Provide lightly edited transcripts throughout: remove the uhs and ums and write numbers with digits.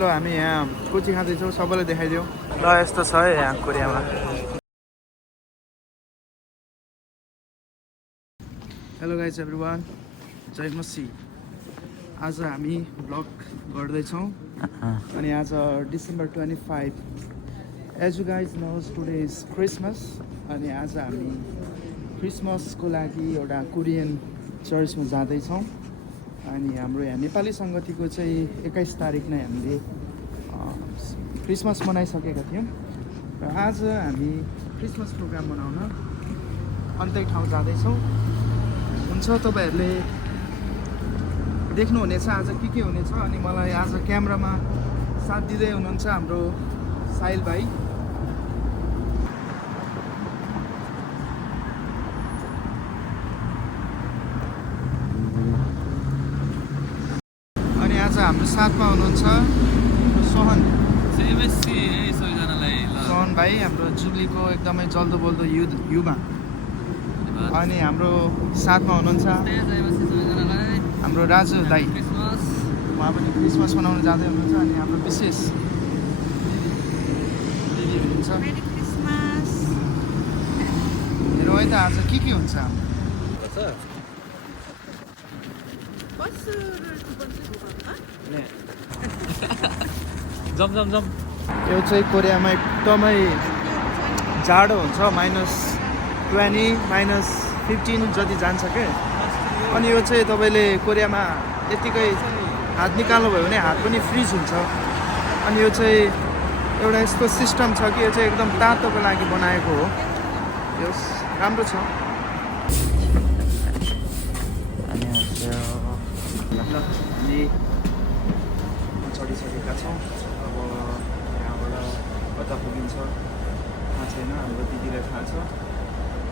ल हामी यहाँ कोची खाँदैछौँ सबैलाई देखाइदिउँ ल यस्तो छ है यहाँ कोरियामा हेलो गाइज एभ्रिवान जय मसी आज हामी ब्लग गर्दैछौँ अनि आज December 25 as you guys knows today is Christmas अनि आज हामी क्रिसमसको लागि एउटा कोरियन चर्चमा जाँदैछौँ अनि हाम्रो यहाँ नेपाली सङ्गतिको चाहिँ 21 तारिक नै हामीले क्रिसमस मनाइसकेका थियौँ र आज हामी क्रिसमस प्रोग्राम मनाउन अन्त्य ठाउँ जाँदैछौँ हुन्छ तपाईँहरूले देख्नुहुनेछ आज के हुनेछ अनि मलाई आज क्यामेरामा साथ दिँदै हुनुहुन्छ हाम्रो साहिल भाइ अनि आज हाम्रो साथमा हुनुहुन्छ सोहन सोहन भाइ हाम्रो जुब्लीको एकदमै जल्दो बोल्दो युवा अनि हाम्रो साथमा हुनुहुन्छ हाम्रो राजु दाई उहाँ पनि क्रिसमस मनाउन जाँदै हुनुहुन्छ अनि हाम्रो विशेष दिदी हुनुहुन्छ हेरौँ है त आज के हुन्छ जम यो चाहिँ कोरियामा एकदमै जाडो हुन्छ -20 -15 जति जान्छ के अनि यो चाहिँ तपाईँले कोरियामा यतिकै हात निकाल्नुभयो भने हात पनि फ्रिज हुन्छ अनि यो चाहिँ एउटा यस्तो सिस्टम छ कि यो चाहिँ एकदम तातोको लागि बनाएको हो यो राम्रो छ हामी चढिसकेका छौँ अब यहाँबाट कता पुगिन्छ थाहा छैन हाम्रो दिदीलाई थाहा छ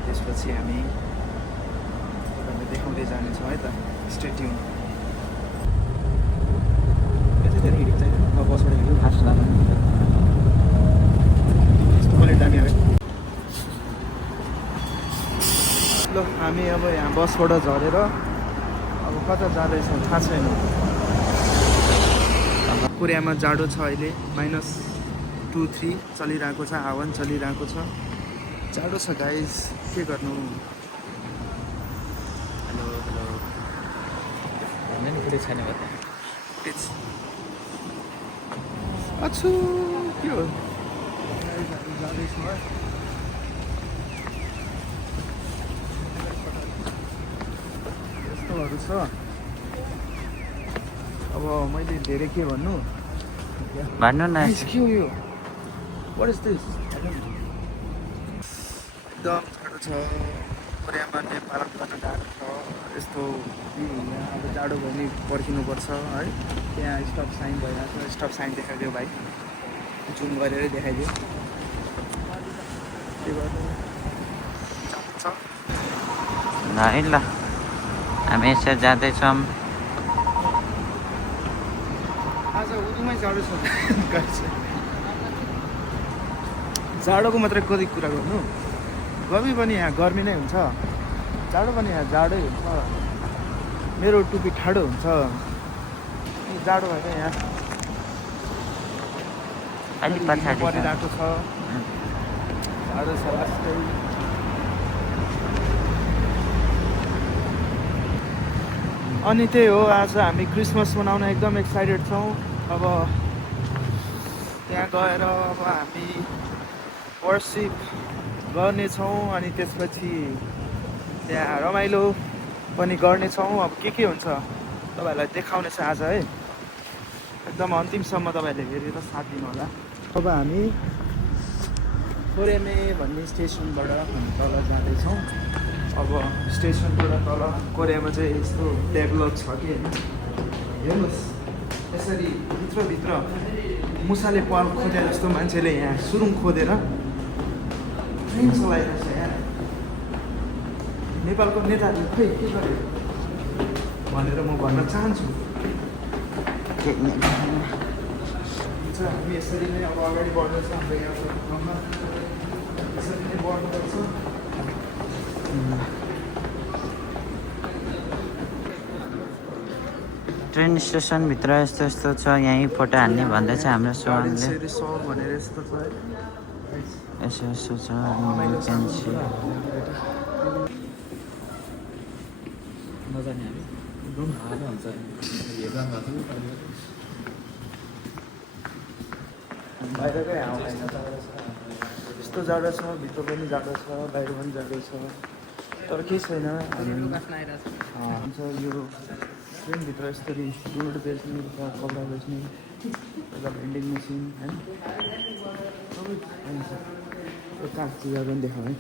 त्यसपछि हामी तपाईँहरूले देखाउँदै जानेछौँ है त स्टे ट्युन धेरै हिँडेको छैन बसबाट हिँड्यो फास्ट लाग्यो यस्तो पनि दामी है ल हामी अब यहाँ बसबाट झरेर अब कता जाँदैछौँ थाहा छैन कोरियामा जाडो छ अहिले -2-3 चलिरहेको छ हावन चलिरहेको छ जाडो छ गाइज के गर्नु हेलो फुटेज छैन अछु के हो जाँदैछु है यस्तोहरू छ अब मैले धेरै के भन्नु न के हो यो वाट इज दिस एकदम जाडो छ कोरियामा नेपाल गर्न गाह्रो छ यस्तो अब जाडो भयो भने पर्खिनुपर्छ है त्यहाँ स्टप साइन भइरहेको छ स्टप साइन देखाइदियो भाइ जुम गरेरै देखाइदियो के गर्नु ल हामी यसरी जाँदैछौँ आज उदुमै जाडो छ जाडोको मात्रै कति कुरा गर्नु गर्मी पनि यहाँ गर्मी नै हुन्छ जाडो पनि यहाँ जाडै हुन्छ मेरो टुपी ठाडो हुन्छ जाडो भएर यहाँ अलिक पछाडि परिरहेको छ जाडो छ लास्टै अनि त्यही हो आज हामी क्रिसमस मनाउन एकदम एक्साइटेड छौँ अब त्यहाँ गएर अब हामी वर्सिप गर्नेछौँ अनि त्यसपछि त्यहाँ रमाइलो पनि गर्नेछौँ अब के हुन्छ तपाईँहरूलाई देखाउने छ आज है एकदम अन्तिमसम्म तपाईँहरूले हेरेर साथ दिनु होला अब हामी कोरेमे भन्ने स्टेसनबाट हामी तल जाँदैछौँ अब स्टेसनबाट तल कोरियामा चाहिँ यस्तो डेभलप छ कि होइन हेर्नुहोस् यसरी भित्रभित्र मुसाले पाल खोजे जस्तो मान्छेले यहाँ सुरुङ खोदेर ट्रेन चलाइरहेको छ यहाँ नेपालको नेताहरूले खै के गर्यो भनेर म भन्न चाहन्छु हुन्छ हामी यसरी नै अब अगाडि बढ्दैछ हाम्रो यहाँ ठाउँमा यसरी नै बढ्नुपर्छ ट्रेन स्टेसनभित्र यस्तो यस्तो छ, यहीँ फोटो हान्ने भन्दैछ हाम्रो गार्डन सुवानले। सेरी सर भनेर यस्तो छ है। यसो यसो छ रमाइलो छ। क्यान्सी। नजाने हामी एकदम हाल हुन्छ हेर्दा बाहिरकै हावा होइन। यस्तो जाडो छ, भित्र पनि जाडो छ, बाहिर पनि जाडो छ, तर केही छैन। हुन्छ यो ट्रेनभित्र यसरी दुध बेच्ने, कपडा बेच्ने, यता भेन्डिङ मेसिन होइन, सबै पाइन्छ। यो काठ चिजहरू पनि देखाउँ है।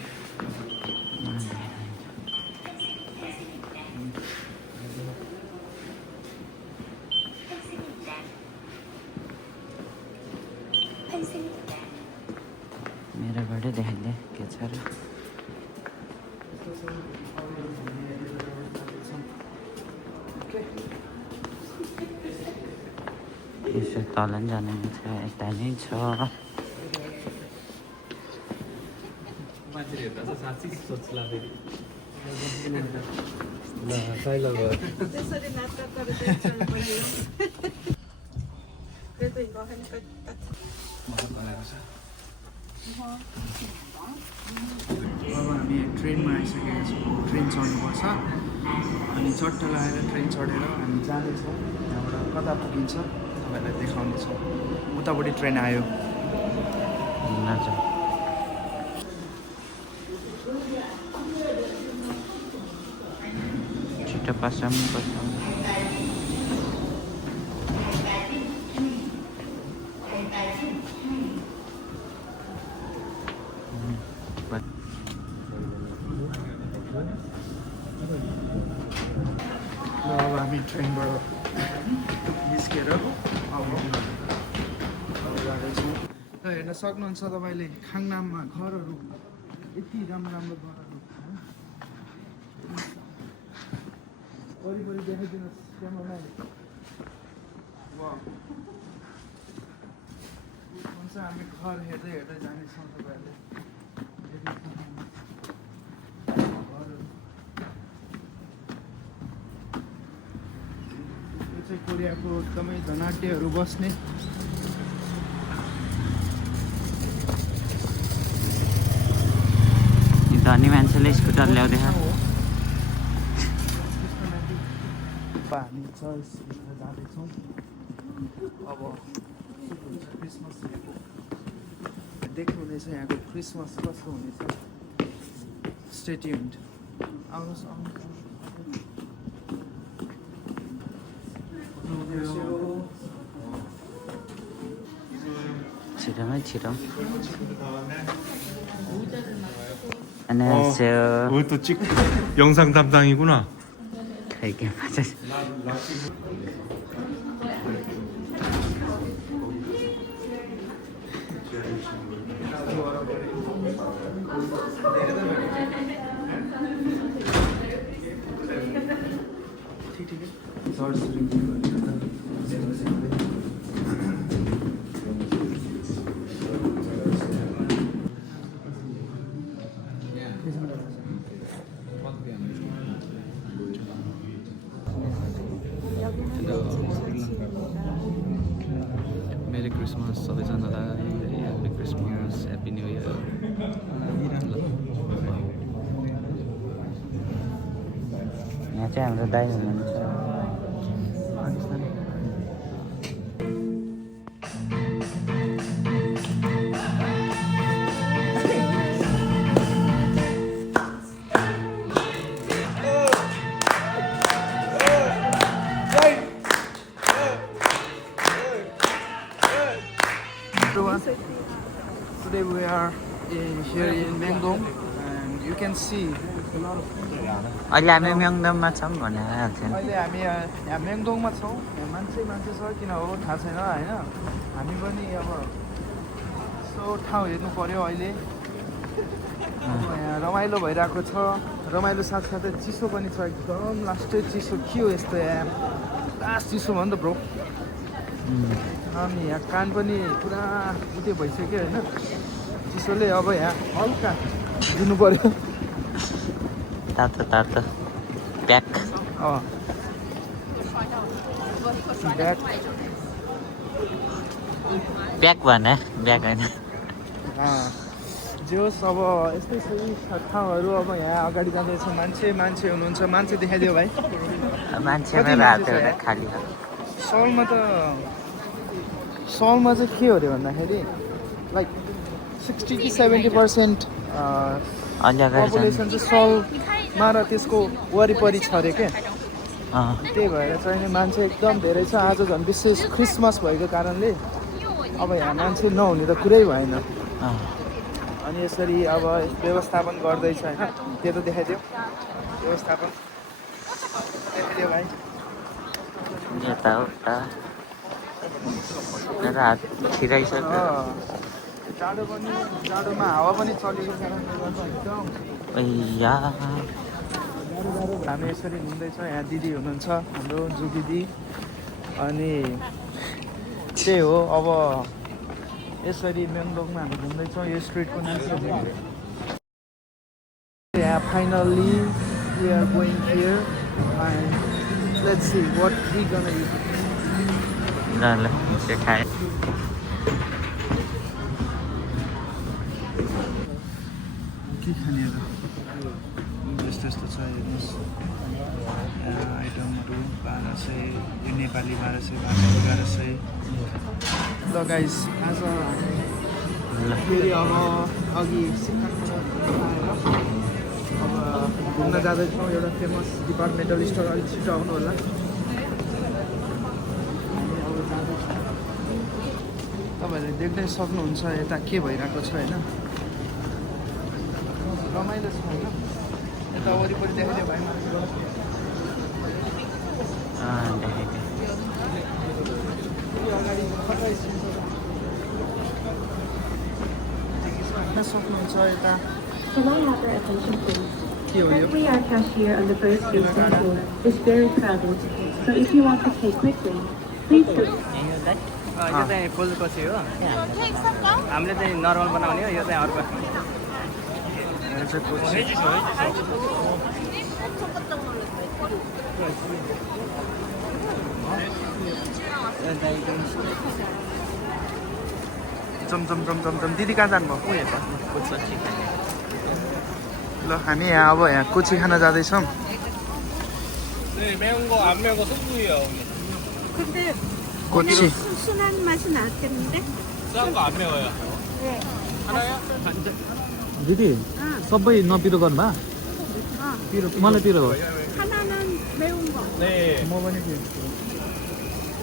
मेरोबाटै देखाइदिए के छ र। यसो तल पनि जाने छ, यता नै छ। मान्छेले हेर्दा चाहिँ साँच्चै सोच्ला फेरि ल साइला भयो त्यसरी नाटक गरेर टेन्सन बढ्यो। त्यही त गहन अब हामी ट्रेनमा आइसकेका छौँ। ट्रेन चढ्नुपर्छ अनि चट्ट लगाएर ट्रेन चढेर हामी जाँदैछौँ। यहाँबाट कता पुगिन्छ तपाईँलाई देखाउनेछौँ। उतापट्टि ट्रेन आयो। हजुर छिटो पसौँ पसौँ। र अब हामी ट्रेनबाट निस्केर अब जाँदैछौँ। र हेर्न सक्नुहुन्छ तपाईँले खाङनाममा घरहरू, यति राम्रो राम्रो घरहरू वरिपरि देखाइदिनुहोस् क्यामेराम्यान। हुन्छ हामी घर हेर्दै हेर्दै जानेछौँ तपाईँहरूले। यो चाहिँ कोरियाको एकदमै धनाढ्यहरू बस्ने धनी मान्छेले स्कुटर ल्याउँदैछ। हामी चर्चभित्र जाँदैछौँ। अब क्रिसमस देख्नुहुनेछ यहाँको क्रिसमस कस्तो हुनेछ। Stay tuned. आउनुहोस् आउनुहोस्। छिटोमै छिटो। 안녕하세요. 또 영상 담당이구나. 이게 맞아. ठीक है। चर्च मेरी क्रिसमस सबैजनालाई happy Christmas happy new year. यहाँ चाहिँ हाम्रो दाइ हुनुहुन्छ। Today we are here in Myeongdong and you can see a lot of अहिले हामी म्याङदममा छौँ भनेर हाल्छ। अहिले हामी यहाँ म्याङदोङमा छौँ। यहाँ मान्छे छ किन हो थाहा छैन होइन। हामी पनि अब यसो ठाउँ हेर्नु पर्यो अहिले। अब यहाँ रमाइलो भइरहेको छ। रमाइलो साथसाथै चिसो पनि छ, एकदम लास्टै चिसो के हो यस्तो यहाँ लास्ट चिसो भयो नि त ब्रो। अनि यहाँ कान पनि पुरा उतै भइसक्यो होइन चिसोले। अब यहाँ हल्का दिनु पर्यो। तातो तातो प्याक। ब्याग ब्याग भने ब्याग होइन जे होस् अब यस्तै छ ठाउँहरू अब यहाँ अगाडि जाँदैछ मान्छे हुनुहुन्छ मान्छे देखाइदियो भाइ मान्छे कति मेरो मान्छे छ हातबाट यहाँ? खाली हो सलमा चाहिँ के हो अरे भन्दाखेरि लाइक 60 कि 70% अलि अगाडि पपुलेसन चाहिँ सलमा र त्यसको वरिपरि छ अरे क्या त्यही भएर चाहिँ नि मान्छे एकदम धेरै छ आज झन् विशेष क्रिसमस भएको कारणले अब यहाँ मान्छे नहुने त कुरै भएन अनि यसरी अब व्यवस्थापन गर्दैछ होइन त्यो त देखाइदियो व्यवस्थापन देखाइदियो भाइ यताउता मेरो हात छिराइसक्यो जाडोमा हावा पनि चलेको कारणले गर्दा एकदम अय्या हामी यसरी घुम्दैछौँ यहाँ दिदी हुनुहुन्छ हाम्रो जु दिदी अनि त्यही हो अब यसरी म्याङडोङमा हामी घुम्दैछौँ यो स्ट्रिटको नाम चाहिँ यहाँ finally we are going here and let's see what we gonna eat ल त्यो खाएँ के खाने यस्तो यस्तो छ हेर्नुहोस् आइटमहरू 1200 यो नेपाली 1200 1200 ल गाइस आज फेरि अब अघि अब घुम्न जाँदैछौँ एउटा फेमस डिपार्टमेन्टल स्टोर अलिक छिटो आउनु होला तपाईँहरूले देख्दै सक्नुहुन्छ यता के भइरहेको छ होइन रमाइलो छ होइन यता वरिपरि देखाइदियो भाइ अगाडि खतरा देख्न सक्नुहुन्छ यता Can I have your attention, please? के हो यो Currently, our cashier on the first retail floor is very crowded. So if you want to pay quickly, please do. यो चाहिँ फुलको चाहिँ हो हामीले चाहिँ नर्मल बनाउने हो यो चाहिँ अर्को यो चाहिँ कोची। जम दिदी कहाँ जानुभयो ल हामी यहाँ अब यहाँ कोची खान जाँदैछौँ 근데 कोची 순한 맛이 나겠는데? दिदी सबै नपिरो गर्नु भयो मलाई पिरो हो 하나는 매운 거. म पनि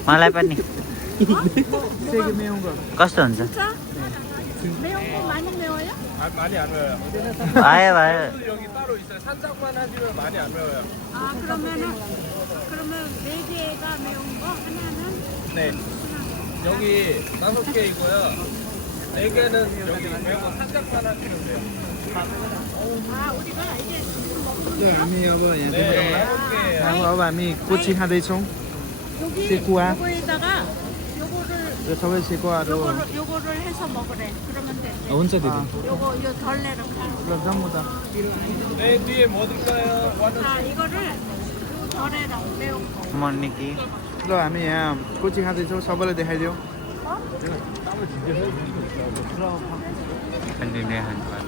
मलाई पनि सेके मेउँ ग कस्तो हुन्छ 진짜? 매운 거 많이 매워요? आयो भयो 아 그러면 네 개가 매운 거 하나는 네. 여기 5개이고요. 4개는 여기 매운 한장만 하시면 돼요. 아 우리가 이제 हामी अब यहाँ 네. अब हामी कोची खाँदैछौँ 여기 세구와. 요거에다가 요거를 यो सबै सेकुवाहरू 요거를 해서 먹으래. 그러면 돼. हुन्छ दिदी 요거 요 덜내로 ल जाउँ त 네, 뒤에 뭐 드릴까요? 자 이거를 요 덜내라 매운 거. मर्निकी ल हामी यहाँ कोची खाँदैछौँ सबैलाई देखाइदियो कन्टिन्यू खानुपर्ने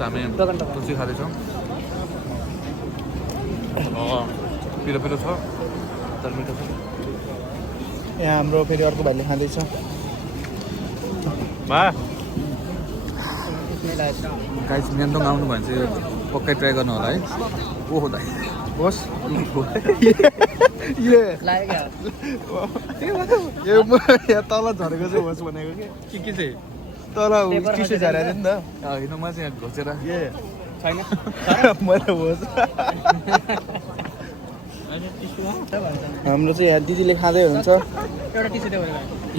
हामी तुलसी खाँदैछौँ पिरो पिरो छ तर मिठो छ यहाँ हाम्रो फेरि अर्को भाइले खाँदैछ गाइस म्याङडोङ आउनु भने चाहिँ पक्कै ट्राई गर्नु होला है ओहो दाइ होस् यो म यहाँ तल झरेको चाहिँ होस् भनेको के चाहिँ तल टिसु झरेको नि त होइन म चाहिँ यहाँ घोचेर मैले होस् हाम्रो चाहिँ यहाँ दिदीले खाँदै हुन्छ एउटा टिसु देऊ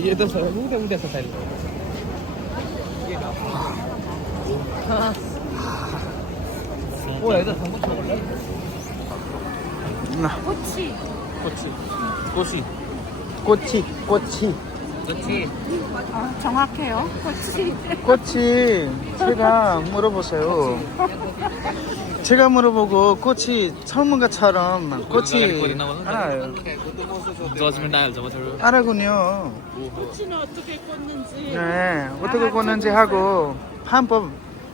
यो त छ उता छ साइड ल 꼬치. कोसी कोची 좋지. 정확해요. 그렇지. 꽃이 제가 물어보세요. 제가 물어보고 꽃이 전문가처럼 꽃이 알아요. जजमेन्ट आइहाल्छ पछाडि 알아군요. 꽃은 어떻게 꽂는지. 네, 어떻게 꽂는지 하고 판법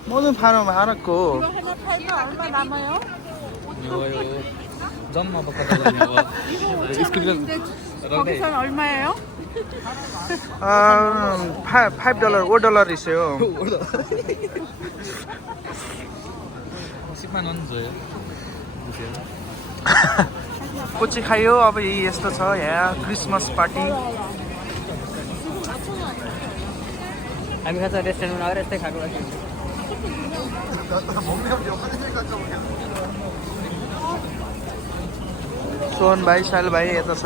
모든 판을 알았고 이거 하나 팔면 얼마 남아요? यो जम्मा पकाउँदा अब 근데 거기선 얼마예요? $5, $5 있어요. 10만 원 줘요. 꽃이 खायो अब यस्तो छ यहाँ क्रिसमस पार्टी हामी खान्छ रेस्टुरेन्टमा आएर यस्तै खाएको लागि सोहन भाइ साल भाइ यता छ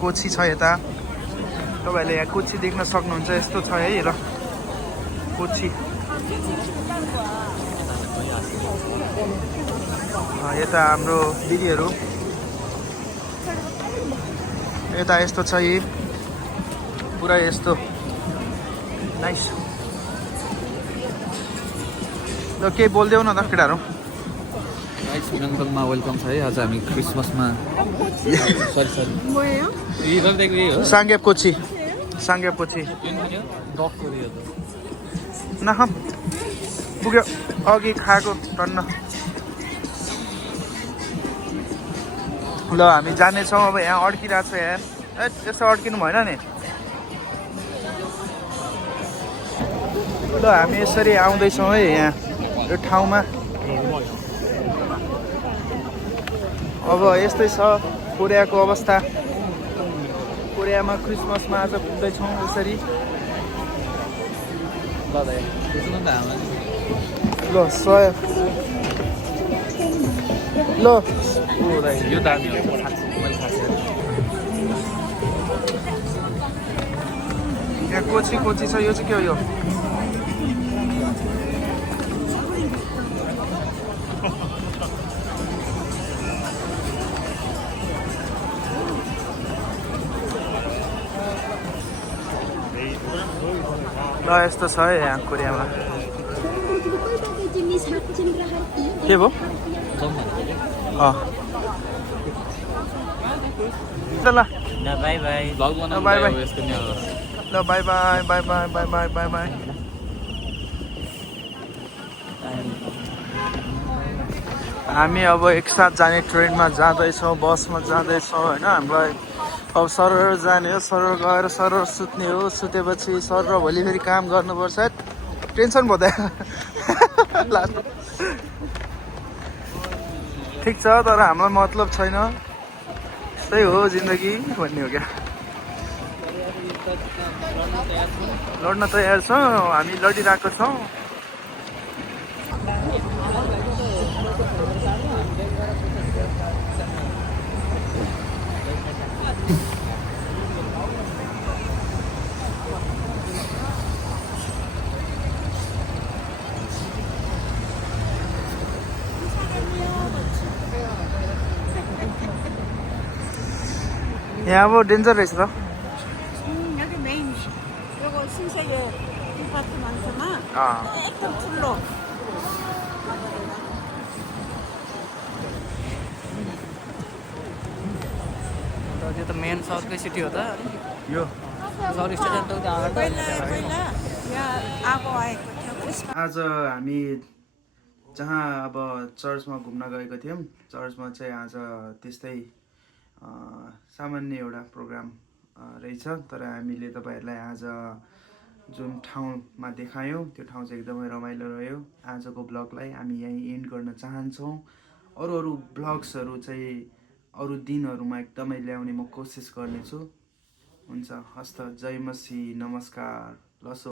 कोची छ यता तपाईँहरूले यहाँ कोची देख्न सक्नुहुन्छ यस्तो छ है र कोची यता हाम्रो दिदीहरू यता यस्तो छ यी पुरा यस्तो नाइस ल केही बोलिदेऊ न त केटाहरू गाइस म्याङदङमा वेलकम छ है आज हामी क्रिसमसमा सरी 뭐예요? यो गरिदिएको यही हो साङ्गे कोची साङ्गे कोची डकको यो नख पुग्यो अघि खाएको टन्न ल हामी जानेछौँ अब यहाँ अड्किरहेको छ यहाँ यसो अड्किनु भएन नि ल हामी यसरी आउँदैछौँ है यहाँ यो ठाउँमा अब यस्तै छ कोरियाको अवस्था कोरियामा क्रिसमसमा आज घुम्दैछौँ यसरी ल सय ल यो दामी हो मैले थाहा यहाँ कोची कोची छ यो चाहिँ के हो यो ल यस्तो छ है यहाँ कोरियामा के भयो ल ल बाई बाई भ्लग बनाउनु बाई बाई। यस्तो नि हो ल by by by by by by by by हामी अब एकसाथ जाने ट्रेनमा जाँदैछौँ बसमा जाँदैछौँ होइन हामीलाई अब सरर जाने हो सरर गएर सरर सुत्ने हो सुतेपछि सरर भोलि फेरि काम गर्नुपर्छ टेन्सन भयो ठिक छ तर हाम्रो मतलब छैन त्यही हो जिन्दगी भन्ने हो क्या लड्न तयार छौँ हामी लडिरहेको छौँ यहाँ अब डेन्जर रहेछ त 여기 메인 요거 신세계 디파트 많잖아. एकदम ठुलो. त्यो त मेन साउथकै सिटी हो त यो साउथ स्टेसन त त्यहाँबाट पहिला यहाँ आगो आएको थियो क्रिसमस आज हामी जहाँ अब चर्चमा घुम्न गएका थियौँ चर्चमा चाहिँ आज त्यस्तै सामान्य एउटा प्रोग्राम रहेछ तर हामीले तपाईँहरूलाई आज जुन ठाउँमा देखायौँ त्यो ठाउँ चाहिँ एकदमै रमाइलो रह्यो आजको ब्लगलाई हामी यहीँ एन्ड गर्न चाहन्छौँ अरू ब्लग्सहरू चाहिँ अरू दिनहरूमा एकदमै ल्याउने म कोसिस गर्नेछु हुन्छ हस्त जय मसी नमस्कार लसो